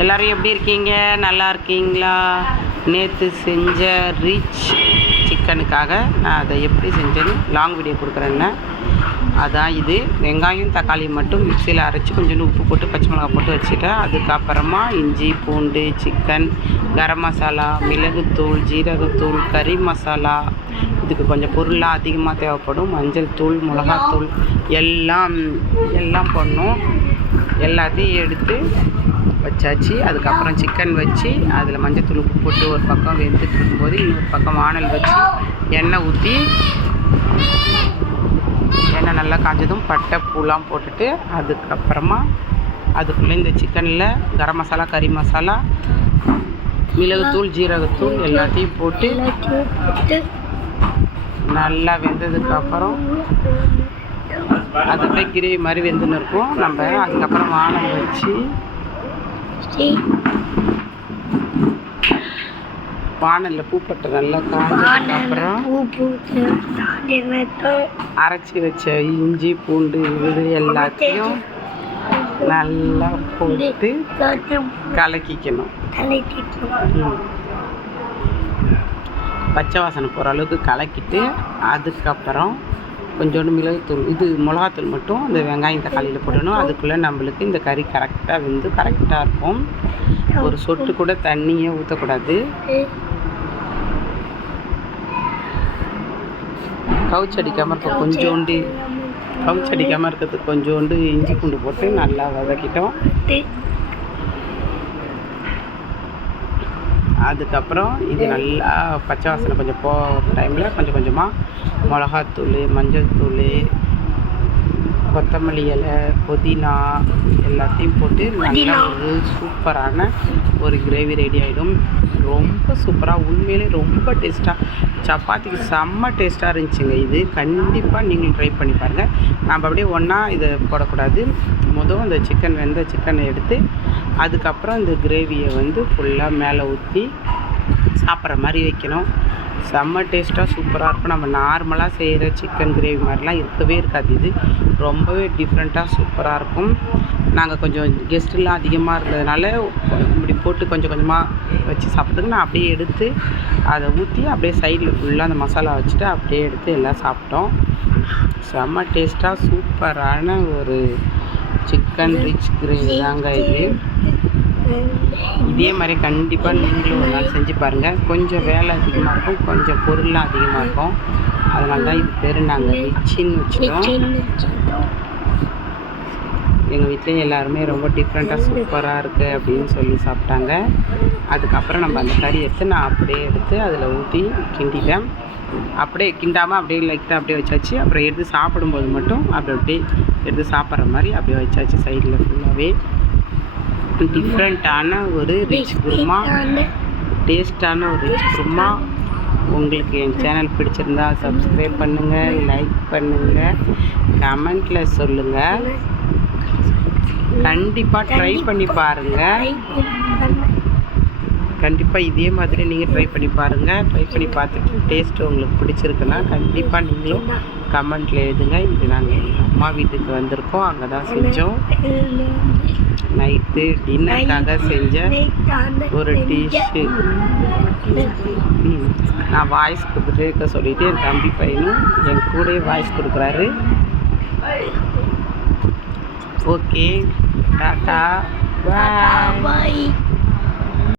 எல்லோரும் எப்படி இருக்கீங்க? நல்லா இருக்கீங்களா? நேற்று செஞ்ச ரிச் சிக்கனுக்காக நான் அதை எப்படி செஞ்சேன்னு லாங் வீடியோ கொடுக்குறேன்னு. அதான் இது வெங்காயம் தக்காளி மட்டும் மிக்சியில் அரைச்சி கொஞ்சோண்டு உப்பு போட்டு பச்சை மிளகாய் போட்டு வச்சுட்டேன். அதுக்கப்புறமா இஞ்சி பூண்டு சிக்கன் கரம் மசாலா மிளகுத்தூள் ஜீரகத்தூள் கறி மசாலா, இதுக்கு கொஞ்சம் பொருள்லாம் அதிகமாக தேவைப்படும், மஞ்சள் தூள் மிளகாத்தூள் எல்லாம் போடணும். எல்லாத்தையும் எடுத்து வச்சாச்சு. அதுக்கப்புறம் சிக்கன் வச்சு அதில் மஞ்சள் உப்பு போட்டு ஒரு பக்கம் வெந்துட்டு இருக்கும்போது இன்னொரு பக்கம் வானல் வச்சு எண்ணெய் ஊற்றி எண்ணெய் நல்லா காஞ்சதும் பட்டை பூலாம் போட்டுட்டு அதுக்கப்புறமா அதுக்குள்ளே இந்த சிக்கனில் கரம் மசாலா கறி மசாலா மிளகுத்தூள் ஜீரகத்தூள் எல்லாத்தையும் போட்டு நல்லா வெந்ததுக்கப்புறம் அது அப்படியே கிரேவி மாதிரி வெந்துன்னு இருக்கும். நம்ம அதுக்கப்புறம் வானல் வச்சு வானலில் பூப்பட்டை நல்லா காஞ்சதுக்கப்புறம் அரைச்சி வச்ச இஞ்சி பூண்டு இது எல்லாத்தையும் நல்லா போட்டு கலக்கிக்கணும். பச்சை வாசனை போகிற அளவுக்கு கலக்கிட்டு அதுக்கப்புறம் கொஞ்சோண்டு மிளகுத்தூள் மிளகாத்தூள் மட்டும் அந்த வெங்காயம் தக்காளியில் போடணும். அதுக்குள்ளே நம்மளுக்கு இந்த கறி கரெக்டாக வெந்து கரெக்டாக இருக்கும். ஒரு சொட்டு கூட தண்ணியே ஊற்றக்கூடாது. கவுச்சடிக்காமல் இருக்கிறதுக்கு கொஞ்சோண்டு இஞ்சி பூண்டு போட்டு நல்லா வதக்கிட்டோம். அதுக்கப்புறம் இது நல்லா பச்சை வாசனை கொஞ்சம் போகிற டைமில் கொஞ்சமாக மிளகாத்தூள் மஞ்சள் தூள் கொத்தமல்லி இலை புதினா எல்லாத்தையும் போட்டு நல்லா ஒரு சூப்பரான ஒரு கிரேவி ரெடி ஆகிடும். ரொம்ப சூப்பராக, உண்மையிலே ரொம்ப டேஸ்ட்டாக, சப்பாத்திக்கு செம்ம டேஸ்ட்டாக இருந்துச்சுங்க. இது கண்டிப்பாக நீங்களும் ட்ரை பண்ணி பாருங்கள். நம்ம அப்படியே ஒன்றா இதை போடக்கூடாது. அந்த வெந்த சிக்கனை எடுத்து அதுக்கப்புறம் இந்த கிரேவியை ஃபுல்லாக மேலே ஊற்றி சாப்பிட்ற மாதிரி வைக்கணும். செம்ம டேஸ்ட்டாக சூப்பராக இருக்கும். நம்ம நார்மலாக செய்கிற சிக்கன் கிரேவி மாதிரிலாம் இருக்கவே இருக்காது. இது ரொம்பவே டிஃப்ரெண்ட்டாக சூப்பராக இருக்கும். நாங்கள் கொஞ்சம் கெஸ்ட்டுலாம் அதிகமாக இருந்ததுனால இப்படி போட்டு கொஞ்சமாக வச்சு சாப்பிட்றதுக்கு நான் அப்படியே எடுத்து அதை ஊற்றி அப்படியே சைடில் ஃபுல்லாக அந்த மசாலா வச்சுட்டு அப்படியே எடுத்து எல்லாம் சாப்பிட்டோம். செம்ம டேஸ்ட்டாக சூப்பரான ஒரு சிக்கன் ரிச் கிரேவி தாங்க இது. இதே மாதிரி கண்டிப்பாக நீங்களும் ஒரு நாள் செஞ்சு பாருங்கள். கொஞ்சம் வேலை அதிகமாக இருக்கும், கொஞ்சம் பொருள்லாம் அதிகமாக இருக்கும். அதனால தான் இது பேர் நாங்கள் ரிச்சின்னு வச்சுட்டோம். எங்கள் வீட்டிலையும் எல்லாருமே ரொம்ப டிஃப்ரெண்ட்டாக சூப்பராக இருக்குது அப்படின்னு சொல்லி சாப்பிட்டாங்க. அதுக்கப்புறம் நம்ம அந்த கறி நான் அப்படியே எடுத்து அதில் ஊற்றி கிண்டிட்டேன். அப்படியே கிண்டாமல் அப்படியே லைட்டாக அப்படியே வச்சாச்சு. அப்புறம் எடுத்து சாப்பிடும்போது மட்டும் அப்படியே எடுத்து சாப்பிட்ற மாதிரி அப்படியே வச்சாச்சு. சைடில் ஃபுல்லாகவே டிஃப்ரெண்ட்டான ஒரு ரிச் குருமா, டேஸ்டான ஒரு ரிச் குருமா. உங்களுக்கு என் சேனல் பிடிச்சிருந்தா சப்ஸ்கிரைப் பண்ணுங்கள், லைக் பண்ணுங்கள், கமெண்ட்டில் சொல்லுங்கள். கண்டிப்பாக ட்ரை பண்ணி பாருங்கள். கண்டிப்பாக இதே மாதிரி நீங்கள் ட்ரை பண்ணி பாருங்கள். ட்ரை பண்ணி பார்த்துட்டு டேஸ்ட்டு உங்களுக்கு பிடிச்சிருக்குன்னா கண்டிப்பாக நீங்களும் கமெண்ட்டில் எழுதுங்க. இது நாங்கள் எங்கள் அம்மா வீட்டுக்கு வந்திருக்கோம், அங்கே தான் செஞ்சோம். நைட்டு டின்னருக்காக செஞ்ச ஒரு டிஷ்ஷு. நான் வாய்ஸ் கொடுத்துட்டே இருக்க சொல்லிவிட்டு என் தம்பி பையனும் என் கூடயே வாய்ஸ் கொடுக்குறாரு. ஓகே, டாட்டா, பாய்.